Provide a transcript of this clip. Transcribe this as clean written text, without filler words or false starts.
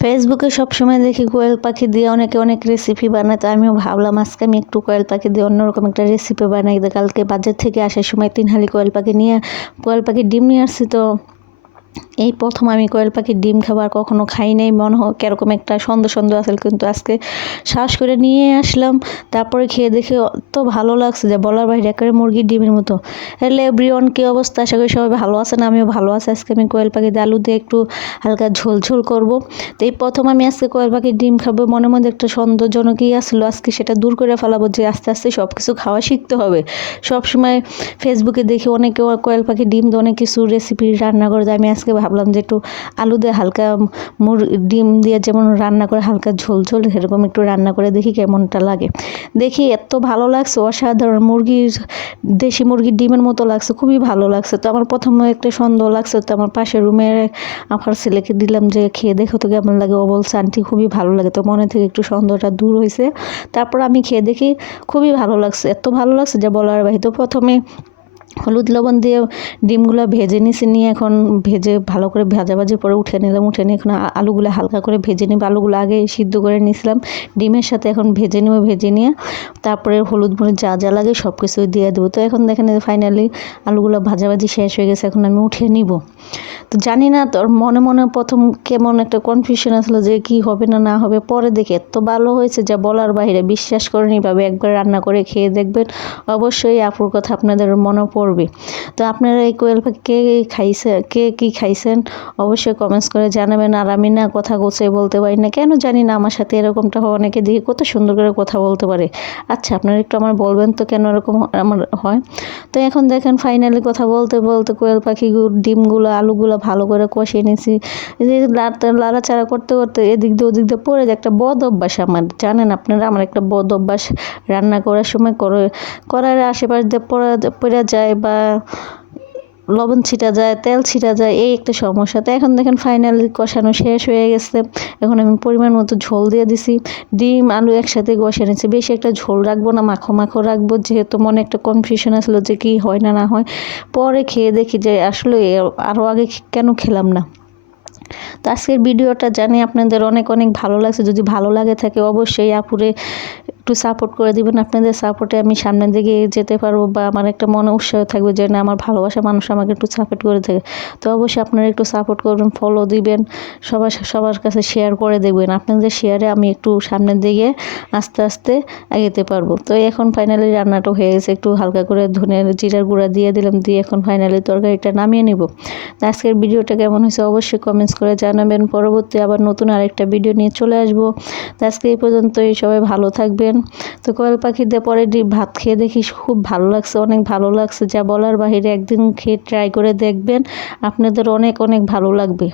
ফেসবুকে সবসময় দেখি কোয়েল পাখি দিয়ে অনেকে অনেক রেসিপি বানায়, তো আমিও ভাবলাম আজকে আমি একটু কোয়েল পাখি দিয়ে অন্যরকম একটা রেসিপি বানাই। কালকে বাজার থেকে আসার সময় 3 হালি কোয়েল পাখির ডিম নিয়ে আসছি। তো এই প্রথম আমি কোয়েল পাখির ডিম খাবার কখনো খাই নাই, মনে হয় কিরকম একটা সন্দেহ সন্দেহ আছে, কিন্তু আজকে সাহস করে নিয়ে আসলাম। তারপরে খেয়ে দেখে অত ভালো লাগছে যে বলার বাইরে, একেবারে মুরগির ডিমের মতো। হ্যালো এভরিওয়ান, কি অবস্থা? আশা করি সবাই ভালো আছেন, আমিও ভালো আছি। আজকে আমি কোয়েল পাখি দিয়ে আলু দিয়ে একটু হালকা ঝোল ঝোল করবো। তো এই প্রথম আমি আজকে কোয়েল পাখির ডিম খাবো, মনের মধ্যে একটা সন্দেহজনকই আসলো। আজকে সেটা দূর করে ফেলাবো যে আস্তে আস্তে সব কিছু খাওয়া শিখতে হবে। সবসময় ফেসবুকে দেখি অনেকে কোয়েল পাখির ডিম দিয়ে অনেক কিছু রেসিপি রান্না করে, আমি আজকে ভাবলাম যে একটু আলু দিয়ে হালকা ডিম দিয়ে যেমন রান্না করে হালকা ঝোল ঝোল, সেরকম একটু রান্না করে দেখি কেমনটা লাগে। দেখি এত ভালো লাগছে, অসাধারণ। দেশি মুরগির ডিমের মতো লাগছে, খুবই ভালো লাগছে। তো আমার প্রথমে একটা সন্দেহ লাগছে, তো আমার পাশের রুমের আমার ছেলেকে দিলাম যে খেয়ে দেখো তো কেমন লাগে। ও বলছে আন্টি খুবই ভালো লাগে। তো মনে থেকে একটু সন্দেহটা দূর হয়েছে। তারপর আমি খেয়ে দেখি খুবই ভালো লাগছে, এত ভালো লাগছে যে বলার বাইরে। তো প্রথমে হলুদ লবণ দিয়ে ডিমগুলো ভেজে নিয়ে এখন ভেজে ভালো করে ভাজাভাজি পরে উঠে নিলাম। এখন আলুগুলো হালকা করে ভেজে নিব। আলুগুলো আগে সিদ্ধ করে নিয়েছিলাম, ডিমের সাথে এখন ভেজে নিয়ে তারপরে হলুদ মরিচ যা যা লাগে সব কিছু দিয়ে দেবো। তো এখন দেখেন ফাইনালি আলুগুলো ভাজাভাজি শেষ হয়ে গেছে, এখন আমি উঠিয়ে নিব। তো জানি না, তোর মনে মনে প্রথম কেমন একটা কনফিউশন আসলো যে কি হবে না হবে। পরে দেখে এত ভালো হয়েছে যা বলার বাইরে, বিশ্বাস করেন। এইভাবে একবার রান্না করে খেয়ে দেখবেন, অবশ্যই আপুর কথা আপনাদের মনে পড়বে। তো আপনারা এই কোয়েল পাখি কে কি খাইছেন অবশ্যই কমেন্টস করে জানাবেন। আর আমি না কথা গোছাই বলতে পারি না, কেন জানি না। আমার সাথে এরকমটা হয়, অনেকে দিয়ে কত সুন্দর করে কথা বলতে পারে। আচ্ছা আপনারা একটু আমার বলবেন তো কেন এরকম আমার হয়। তো এখন দেখেন ফাইনালি কথা বলতে বলতে কোয়েল পাখি ডিমগুলো আলুগুলো ভালো করে কষিয়ে নিয়েছি। লাড়াচাড়া করতে করতে এদিক দিয়ে ওদিক দিয়ে পড়ে যায়। একটা বদ অভ্যাস আমার, জানেন আপনারা, আমার একটা বদ অভ্যাস। রান্না করার সময় কড়াইয়ের আশেপাশ দিয়ে পড়ে যায় বা লবণ ছিটা যায়, তেল ছিটা যায়, এই একটা সমস্যা। তো এখন দেখেন ফাইনালি কষানো শেষ হয়ে গেছে। এখন আমি পরিমাণ মতো ঝোল দিয়ে দিছি। ডিম আলু একসাথে কষিয়ে নিচ্ছি। বেশি একটা ঝোল রাখবো না, মাখো মাখো রাখবো, যেহেতু মনে একটা কনফিউশন আসলো যে কি হয় না হয়। পরে খেয়ে দেখি যে আসলে আরও আগে কেন খেলাম না। তো আজকের ভিডিওটা জানি আপনাদের অনেক অনেক ভালো লাগছে। যদি ভালো লাগে থাকে অবশ্যই আপুরে একটু সাপোর্ট করে দিবেন। আপনাদের সাপোর্টে আমি সামনের দিকে যেতে পারবো, বা আমার একটা মনে উৎসাহ থাকবে যে না, আমার ভালোবাসা মানুষ আমাকে একটু সাপোর্ট করে থাকে। তো অবশ্যই আপনারা একটু সাপোর্ট করবেন, ফলো দিবেন, সবার কাছে শেয়ার করে দেবেন। আপনাদের শেয়ারে আমি একটু সামনের দিকে আস্তে আস্তে এগোতে পারবো। তো এখন ফাইনালি রান্নাটা হয়ে গেছে, একটু হালকা করে জিরার গুঁড়া দিয়ে দিলাম, দিয়ে এখন ফাইনালি তরকারিটা নামিয়ে নিব। তো আজকের ভিডিওটা কেমন হয়েছে অবশ্যই কমেন্টস করে জানাবেন। পরবর্তী আবার নতুন আরেকটা ভিডিও নিয়ে চলে আসবো। তো আজকে এই পর্যন্তই, সবাই ভালো থাকবেন। তো কোয়েল পাখি দিয়ে পরে ভাত খেয়ে দেখি খুব ভালো লাগছে, অনেক ভালো লাগছে যা বলার বাহিরে। একদিন খেয়ে ট্রাই করে দেখবেন, আপনাদের অনেক অনেক ভালো লাগবে।